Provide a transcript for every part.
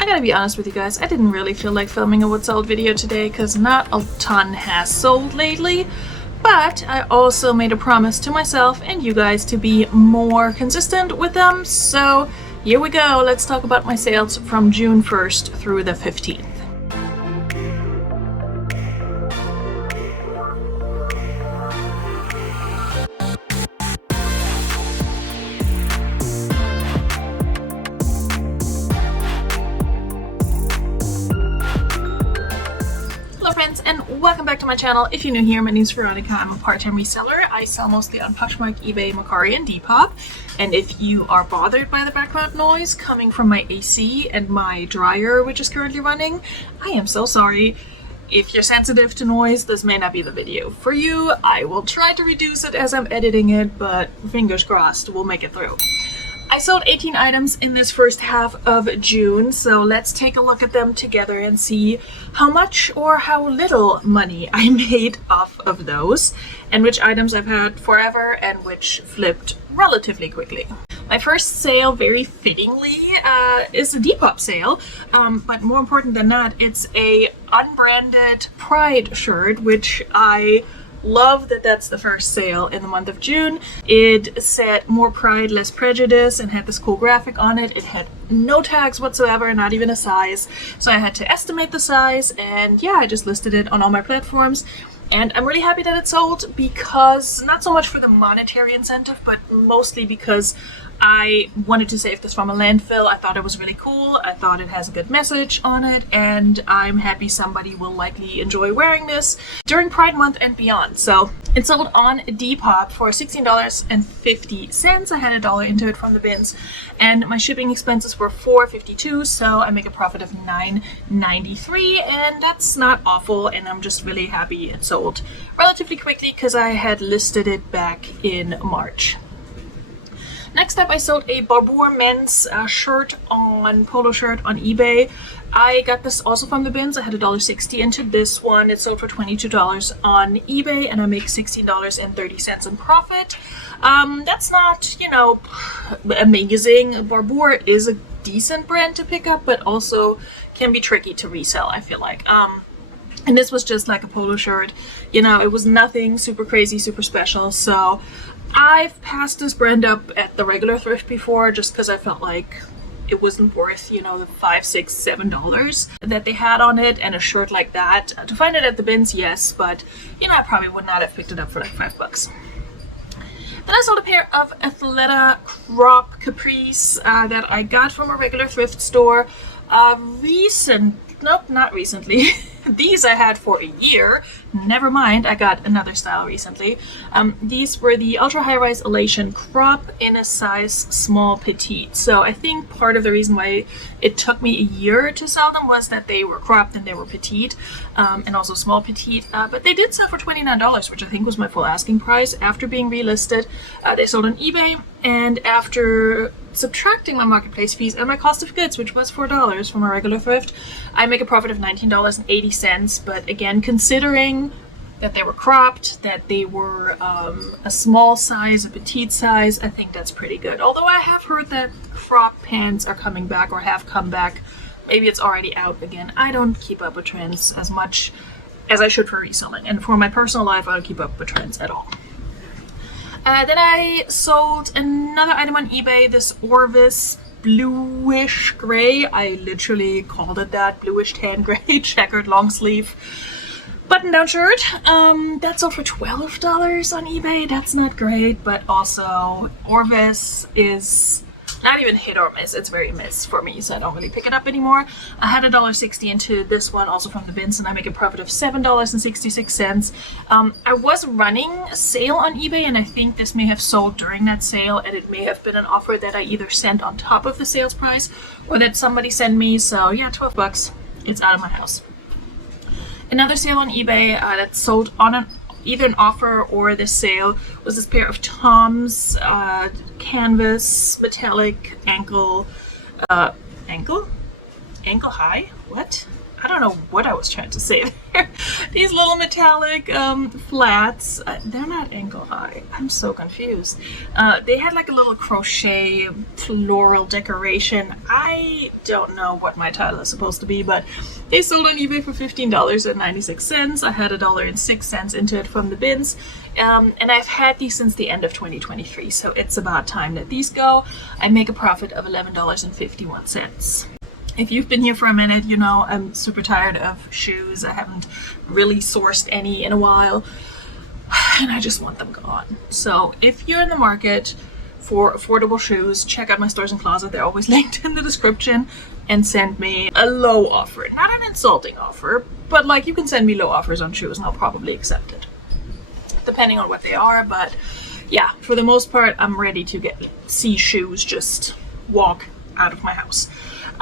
I gotta be honest with you guys, I didn't really feel like filming a what sold video today because not a ton has sold lately, but I also made a promise to myself and you guys to be more consistent with them, so here we go. Let's talk about my sales from June 1st through the 15th. And welcome back to my channel. If you're new here, my name is Veronika. I'm a part-time reseller. I sell mostly on Poshmark, eBay, Mercari, and Depop. And if you are bothered by the background noise coming from my AC and my dryer, which is currently running, I am so sorry. If you're sensitive to noise, this may not be the video for you. I will try to reduce it as I'm editing it, but fingers crossed, we'll make it through. I sold 18 items in this first half of June, so let's take a look at them together and see how much or how little money I made off of those, and which items I've had forever and which flipped relatively quickly. My first sale, very fittingly, is a Depop sale, but more important than that, it's a unbranded Pride shirt, which I love that that's the first sale in the month of June. It said more pride, less prejudice, and had this cool graphic on it. It had no tags whatsoever, not even a size. So I had to estimate the size, and yeah, I just listed it on all my platforms. And I'm really happy that it sold because, not so much for the monetary incentive, but mostly because I wanted to save this from a landfill. I thought it was really cool. I thought it has a good message on it, and I'm happy somebody will likely enjoy wearing this during Pride Month and beyond. So it sold on Depop for $16.50. I had $1 into it from the bins, and my shipping expenses were $4.52, so I make a profit of $9.93, and that's not awful, and I'm just really happy it sold relatively quickly because I had listed it back in March. Next up, I sold a Barbour men's polo shirt on eBay. I got this also from the bins. I had $1.60 into this one. It sold for $22 on eBay, and I make $16.30 in profit. That's not, amazing. Barbour is a decent brand to pick up, but also can be tricky to resell, I feel like. And this was just like a polo shirt. It was nothing super crazy, super special, so I've passed this brand up at the regular thrift before just because I felt like it wasn't worth, the $5, $6, $7 that they had on it, and a shirt like that. To find it at the bins, yes, but, I probably would not have picked it up for like $5. Then I sold a pair of Athleta crop capris that I got from a regular thrift store not recently. These I had for a year. Never mind, I got another style recently. These were the Ultra High Rise Elation crop in a size small petite. So I think part of the reason why it took me a year to sell them was that they were cropped and they were petite, and also small petite. But they did sell for $29, which I think was my full asking price after being relisted. They sold on eBay, and after subtracting my marketplace fees and my cost of goods, which was $4 from a regular thrift, I make a profit of $19.80. But again, considering that they were cropped, that they were a small size, a petite size, I think that's pretty good. Although I have heard that crop pants are coming back or have come back. Maybe it's already out again. I don't keep up with trends as much as I should for reselling. And for my personal life, I don't keep up with trends at all. Then I sold another item on eBay, this Orvis bluish gray. I literally called it that, bluish tan gray checkered long sleeve button-down shirt. That sold for $12 on eBay. That's not great, but also Orvis is not even hit or miss. It's very miss for me, so I don't really pick it up anymore. I had $1.60 into this one, also from the bins, and I make a profit of $7.66. I was running a sale on eBay, and I think this may have sold during that sale, and it may have been an offer that I either sent on top of the sales price or that somebody sent me. So yeah, $12. It's out of my house. Another sale on eBay that sold on either an offer or the sale was this pair of Tom's canvas metallic ankle ankle high. What? I don't know what I was trying to say there. These little metallic flats, they're not ankle high. I'm so confused. They had like a little crochet floral decoration. I don't know what my title is supposed to be, but they sold on eBay for $15.96. I had $1.06 into it from the bins. And I've had these since the end of 2023, so it's about time that these go. I make a profit of $11.51. If you've been here for a minute, you know I'm super tired of shoes. I haven't really sourced any in a while, and I just want them gone. So if you're in the market for affordable shoes, check out my Stores and Closet. They're always linked in the description, and send me a low offer. Not an insulting offer, but like you can send me low offers on shoes and I'll probably accept it, depending on what they are. But yeah, for the most part, I'm ready to see shoes just walk out of my house.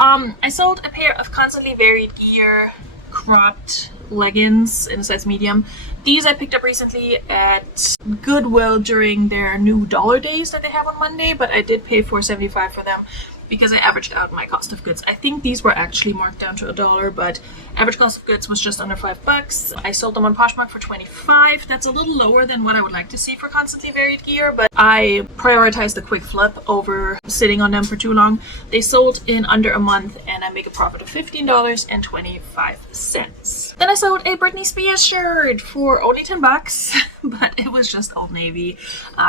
I sold a pair of Constantly Varied Gear cropped leggings in a size medium. These I picked up recently at Goodwill during their new dollar days that they have on Monday, but I did pay $4.75 for them because I averaged out my cost of goods. I think these were actually marked down to $1, but average cost of goods was just under $5. I sold them on Poshmark for $25. That's a little lower than what I would like to see for Constantly Varied Gear, but I prioritized the quick flip over sitting on them for too long. They sold in under a month, and I make a profit of $15.25. Then I sold a Britney Spears shirt for only $10, but it was just Old Navy.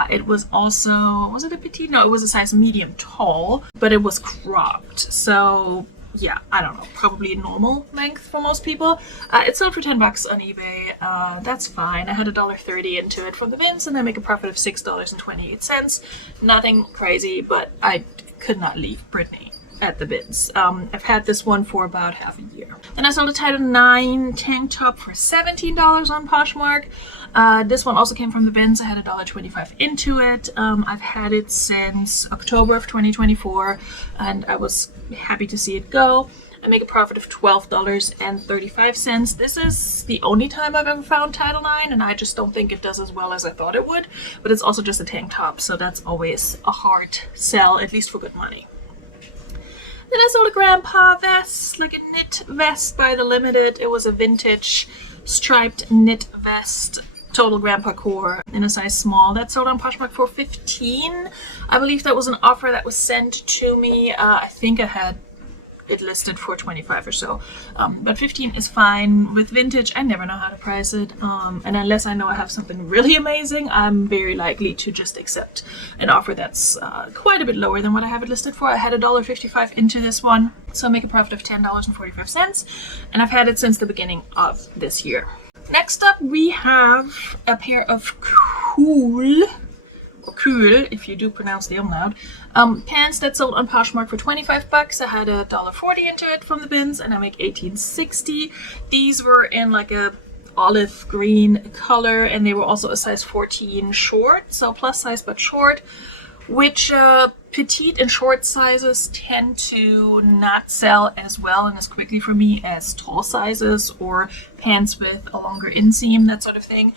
It was also, was it a petite? No, it was a size medium tall, but it was cropped. So yeah, I don't know, probably normal length for most people. It sold for $10 on eBay. That's fine. I had $1.30 into it from the bins, and I make a profit of $6.28. Nothing crazy, but I could not leave Britney at the bins. I've had this one for about half a year. Then I sold a Title IX tank top for $17 on Poshmark. This one also came from the bins. I had $1.25 into it. I've had it since October of 2024, and I was happy to see it go. I make a profit of $12.35. This is the only time I've ever found Title IX, and I just don't think it does as well as I thought it would. But it's also just a tank top, so that's always a hard sell, at least for good money. Then I sold a grandpa vest, like a knit vest by the Limited. It was a vintage striped knit vest, total grandpa core in a size small. That sold on Poshmark for $15. I believe that was an offer that was sent to me. I think I had it listed for $25 or so, but $15 is fine. With vintage, I never know how to price it, and unless I know I have something really amazing, I'm very likely to just accept an offer that's quite a bit lower than what I have it listed for. I had $1.55 into this one, so I make a profit of $10.45, and I've had it since the beginning of this year. Next up, we have a pair of cool, if you do pronounce the umlaut, pants that sold on Poshmark for $25. I had $1.40 into it from the bins, and I make $18.60. These were in like a olive green color, and they were also a size 14 short, so plus size but short, which petite and short sizes tend to not sell as well and as quickly for me as tall sizes or pants with a longer inseam, that sort of thing.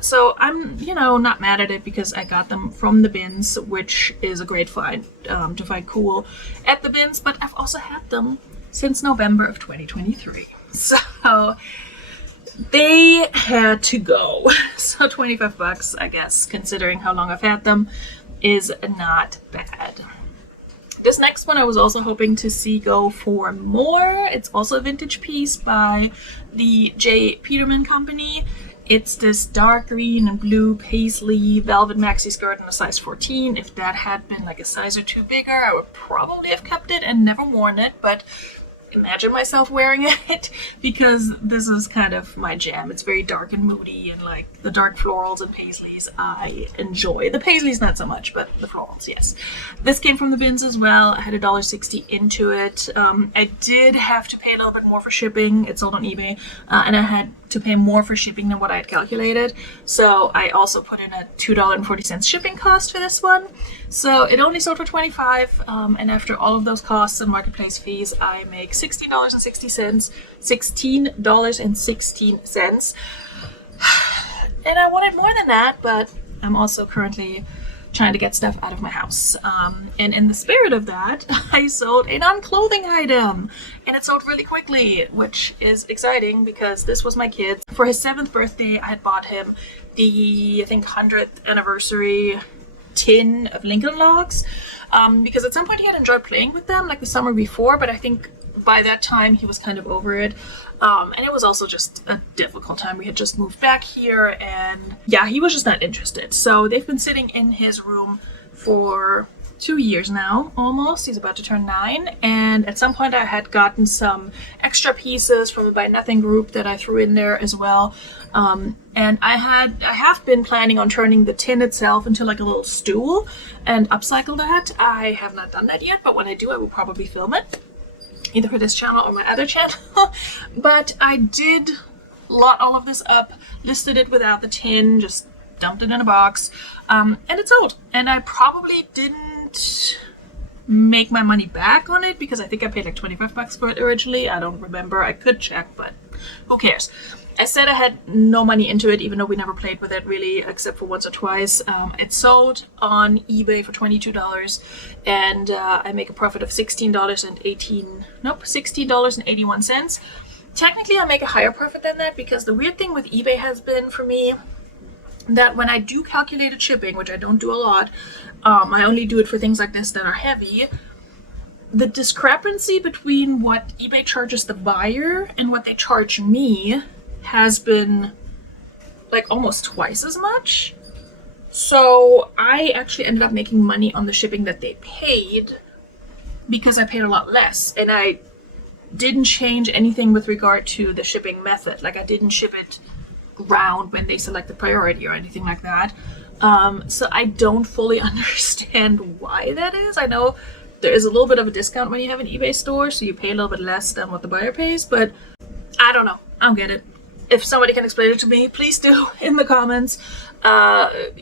So I'm, not mad at it because I got them from the bins, which is a great find to find cool at the bins, but I've also had them since November of 2023. So they had to go. So $25, I guess, considering how long I've had them, is not bad. This next one I was also hoping to see go for more. It's also a vintage piece by the J. Peterman Company. It's this dark green and blue paisley velvet maxi skirt in a size 14. If that had been like a size or two bigger, I would probably have kept it and never worn it, but imagine myself wearing it because this is kind of my jam. It's very dark and moody, and like the dark florals and paisleys I enjoy. The paisleys not so much, but the florals, yes. This came from the bins as well. I had $1.60 into it. I did have to pay a little bit more for shipping. It sold on eBay, and I had to pay more for shipping than what I had calculated. So I also put in a $2.40 shipping cost for this one. So it only sold for $25, and after all of those costs and marketplace fees, I make $16.16. And I wanted more than that, but I'm also currently trying to get stuff out of my house. And in the spirit of that, I sold a non-clothing item, and it sold really quickly, which is exciting because this was my kid's. For his 7th birthday, I had bought him the, I think, 100th anniversary tin of Lincoln Logs, because at some point he had enjoyed playing with them like the summer before, but I think by that time he was kind of over it. And it was also just a difficult time. We had just moved back here, and yeah, he was just not interested. So they've been sitting in his room for 2 years now, almost. He's about to turn 9. And at some point I had gotten some extra pieces from a Buy Nothing group that I threw in there as well. And I have been planning on turning the tin itself into like a little stool and upcycle that. I have not done that yet, but when I do, I will probably film it, either for this channel or my other channel. But I did lot all of this up, listed it without the tin, just dumped it in a box, and it sold. And I probably didn't make my money back on it because I think I paid like 25 bucks for it originally. I don't remember. I could check, but who cares? I said I had no money into it, even though we never played with it really, except for once or twice. It sold on eBay for $22, and I make a profit of $16.81. Technically, I make a higher profit than that because the weird thing with eBay has been for me that when I do calculated shipping, which I don't do a lot, I only do it for things like this that are heavy. The discrepancy between what eBay charges the buyer and what they charge me has been like almost twice as much. So I actually ended up making money on the shipping that they paid because I paid a lot less, and I didn't change anything with regard to the shipping method. Like I didn't ship it ground when they select the priority or anything like that. So I don't fully understand why that is. I know there is a little bit of a discount when you have an eBay store, so you pay a little bit less than what the buyer pays, but I don't know. I don't get it. If somebody can explain it to me, please do in the comments.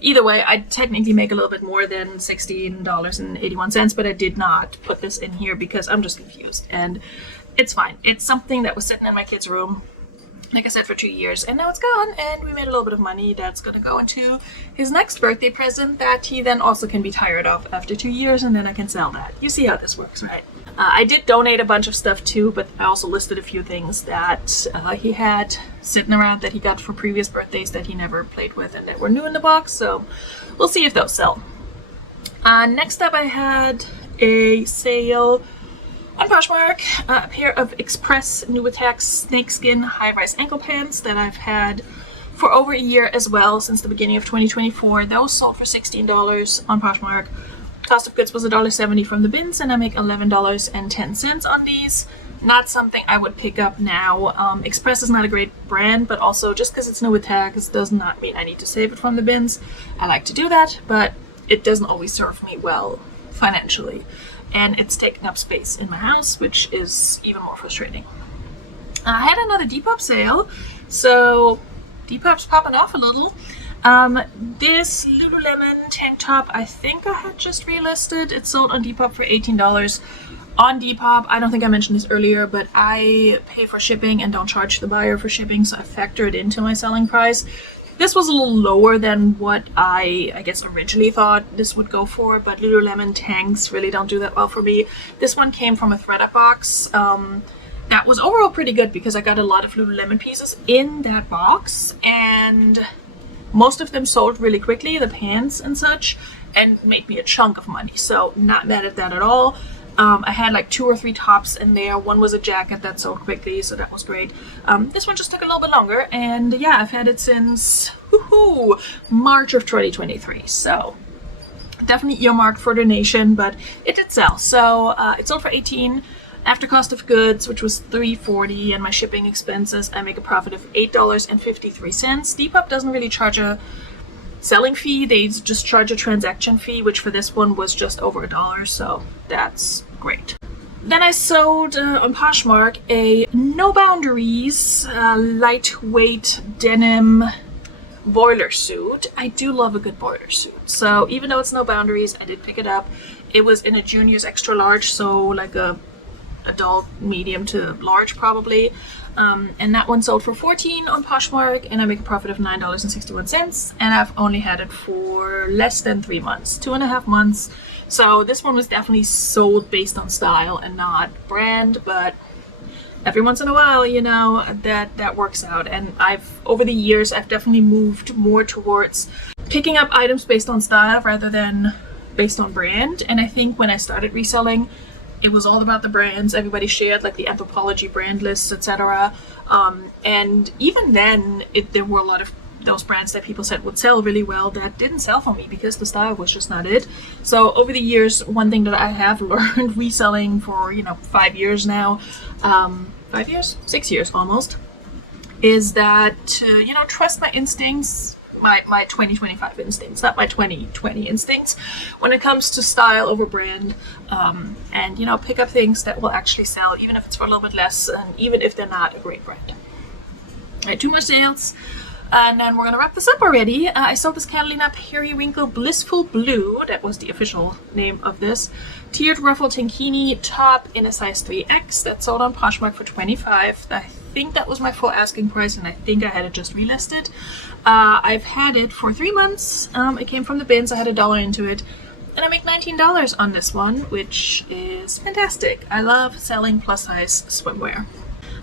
Either way, I technically make a little bit more than $16.81, but I did not put this in here because I'm just confused, and it's fine. It's something that was sitting in my kid's room, like I said, for 2 years, and now it's gone, and we made a little bit of money that's gonna go into his next birthday present that he then also can be tired of after 2 years, and then I can sell that. You see how this works, right? I did donate a bunch of stuff too, but I also listed a few things that he had sitting around that he got for previous birthdays that he never played with and that were new in the box, so we'll see if those sell. Next up, I had a sale on Poshmark, a pair of Express New Attack snakeskin high-rise ankle pants that I've had for over a year as well, since the beginning of 2024. Those sold for $16 on Poshmark. Cost of goods was $1.70 from the bins, and I make $11.10 on these. Not something I would pick up now. Express is not a great brand, but also just because it's New Attack, this does not mean I need to save it from the bins. I like to do that, but it doesn't always serve me well financially. And it's taking up space in my house, which is even more frustrating. I had another Depop sale, so Depop's popping off a little. This Lululemon tank top, I think I had just relisted. It sold on Depop for $18. On Depop, I don't think I mentioned this earlier, but I pay for shipping and don't charge the buyer for shipping, so I factor it into my selling price. This was a little lower than what I guess originally thought this would go for, but Lululemon tanks really don't do that well for me. This one came from a thredUP box. That was overall pretty good because I got a lot of Lululemon pieces in that box, and most of them sold really quickly, the pants and such, and made me a chunk of money, so not mad at that at all. I had like 2 or 3 tops in there. One was a jacket that sold quickly, so that was great. This one just took a little bit longer, and yeah, I've had it since March of 2023, so definitely earmarked for donation, but it did sell. So it sold for $18 after cost of goods, which was $3.40, and my shipping expenses, I make a profit of $8.53. Depop doesn't really charge a selling fee, they just charge a transaction fee, which for this one was just over $1, so that's great. Then I sold on Poshmark a No Boundaries lightweight denim boiler suit. I do love a good boiler suit, so even though it's No Boundaries, I did pick it up. It was in a junior's extra large, so like a adult, medium to large probably. And that one sold for $14 on Poshmark, and I make a profit of $9.61, and I've only had it for less than 3 months, 2.5 months. So this one was definitely sold based on style and not brand, but every once in a while, you know, that works out. And over the years, I've definitely moved more towards picking up items based on style rather than based on brand. And I think when I started reselling, it was all about the brands. Everybody shared like the Anthropology brand lists, etc. And even then, there were a lot of those brands that people said would sell really well that didn't sell for me because the style was just not it. So over the years, one thing that I have learned reselling for 5 years now, 5 years, 6 years almost, is that trust my instincts. My 2025 instincts, not my 2020 instincts, when it comes to style over brand, and pick up things that will actually sell, even if it's for a little bit less, and even if they're not a great brand. All right, 2 more sales, and then we're gonna wrap this up already. I sold this Catalina Periwinkle Blissful Blue, that was the official name of this, tiered ruffle tankini top in a size 3X that sold on Poshmark for $25. I think that was my full asking price, and I think I had it just relisted. I've had it for 3 months. It came from the bins. I had $1 into it, and I make $19 on this one, which is fantastic. I love selling plus size swimwear.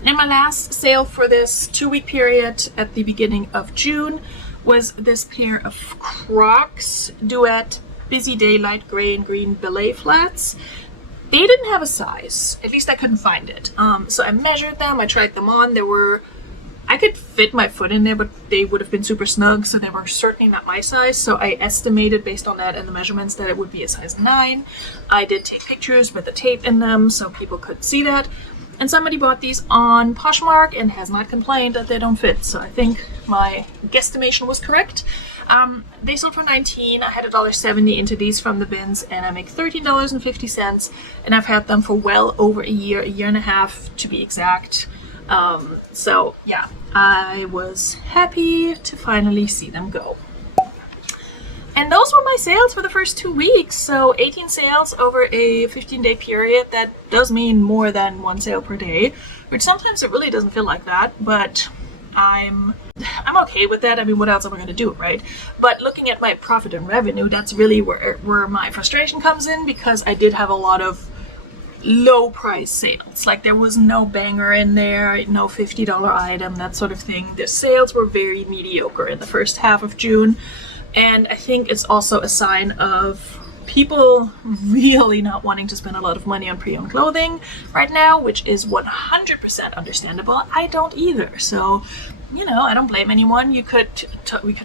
And my last sale for this 2-week period at the beginning of June was this pair of Crocs Duet Busy Daylight Gray and Green Ballet Flats. They didn't have a size, at least I couldn't find it. So I measured them, I tried them on. I could fit my foot in there, but they would have been super snug, so they were certainly not my size. So I estimated based on that and the measurements that it would be a size 9. I did take pictures with the tape in them so people could see that. And somebody bought these on Poshmark and has not complained that they don't fit. So I think my guesstimation was correct. They sold for $19. I had $1.70 into these from the bins, and I make $13.50. And I've had them for well over a year and a half to be exact. So yeah, I was happy to finally see them go. And those were my sales for the first 2 weeks. So 18 sales over a 15-day period. That does mean more than 1 sale per day, which sometimes it really doesn't feel like that, but I'm okay with that. I mean, what else am I going to do, right? But looking at my profit and revenue, that's really where my frustration comes in, because I did have a lot of low price sales. Like there was no banger in there, no $50 item, that sort of thing. The sales were very mediocre in the first half of June. And I think it's also a sign of people really not wanting to spend a lot of money on pre-owned clothing right now, which is 100% understandable. I don't either. So, I don't blame anyone. We could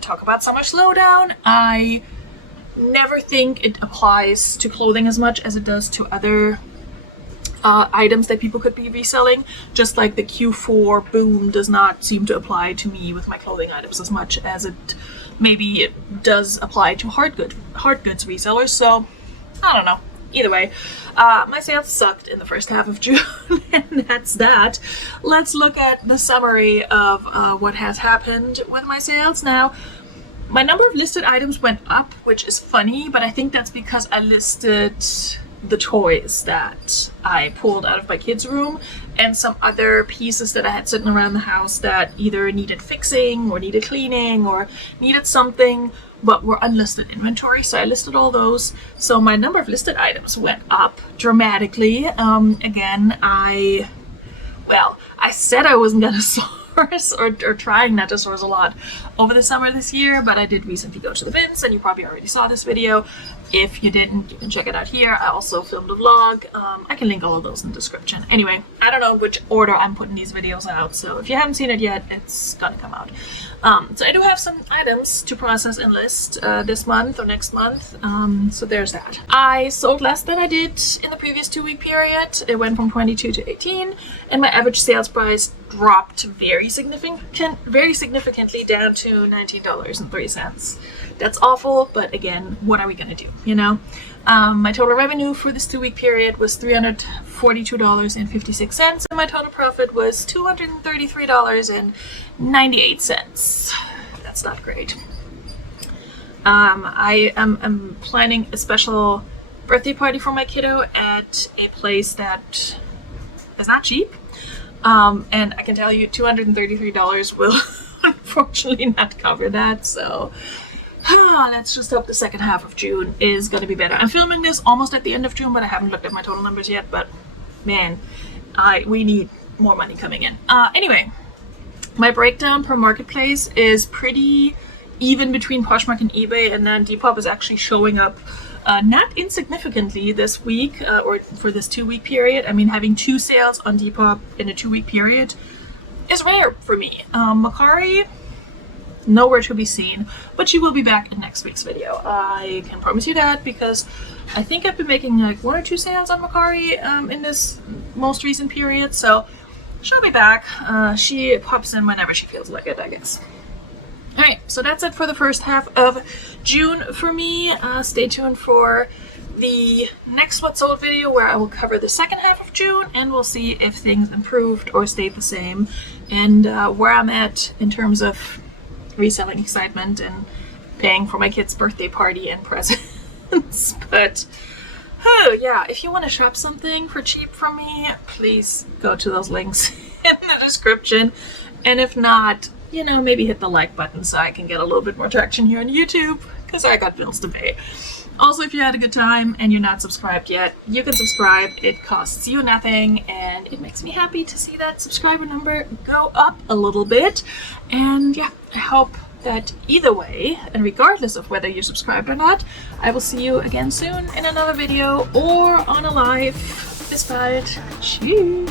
talk about summer slowdown. I never think it applies to clothing as much as it does to other items that people could be reselling. Just like the Q4 boom does not seem to apply to me with my clothing items as much as maybe it does apply to hard goods resellers. So I don't know. Either way, my sales sucked in the first half of June, and that's that. Let's look at the summary of what has happened with my sales. Now, my number of listed items went up, which is funny, but I think that's because I listed the toys that I pulled out of my kids' room and some other pieces that I had sitting around the house that either needed fixing or needed cleaning or needed something but were unlisted inventory. So I listed all those. So my number of listed items went up dramatically. Again, I said I wasn't gonna source or trying not to source a lot over the summer this year, but I did recently go to the bins, and you probably already saw this video. If you didn't, you can check it out here. I also filmed a vlog. I can link all of those in the description. Anyway, I don't know which order I'm putting these videos out, so if you haven't seen it yet, it's gonna come out. So I do have some items to process and list this month or next month, so there's that. I sold less than I did in the previous 2-week period. It went from 22 to 18, and my average sales price dropped very significantly down to $19.03. That's awful, but again, what are we gonna do, My total revenue for this 2-week period was $342.56, and my total profit was $233.98. That's not great. I am planning a special birthday party for my kiddo at a place that is not cheap. And I can tell you $233 will unfortunately not cover that. So let's just hope the second half of June is going to be better. I'm filming this almost at the end of June, but I haven't looked at my total numbers yet. But man, we need more money coming in. Anyway, my breakdown per marketplace is pretty even between Poshmark and eBay, and then Depop is actually showing up not insignificantly this week, or for this 2-week period. I mean, having 2 sales on Depop in a 2-week period is rare for me. Macari, nowhere to be seen, but she will be back in next week's video. I can promise you that, because I think I've been making like 1 or 2 sales on Macari in this most recent period, so she'll be back. She pops in whenever she feels like it, I guess. Alright, so that's it for the first half of June for me. Stay tuned for the next What Sold video, where I will cover the second half of June, and we'll see if things improved or stayed the same, and where I'm at in terms of reselling excitement and paying for my kid's birthday party and presents. But oh yeah, if you want to shop something for cheap from me, please go to those links in the description, and if not, you know, maybe hit the like button so I can get a little bit more traction here on YouTube, because I got bills to pay. Also, if you had a good time and you're not subscribed yet, you can subscribe. It costs you nothing, and it makes me happy to see that subscriber number go up a little bit. And yeah, I hope that either way, and regardless of whether you're subscribed or not, I will see you again soon in another video or on a live. Bis bald. Tschüss.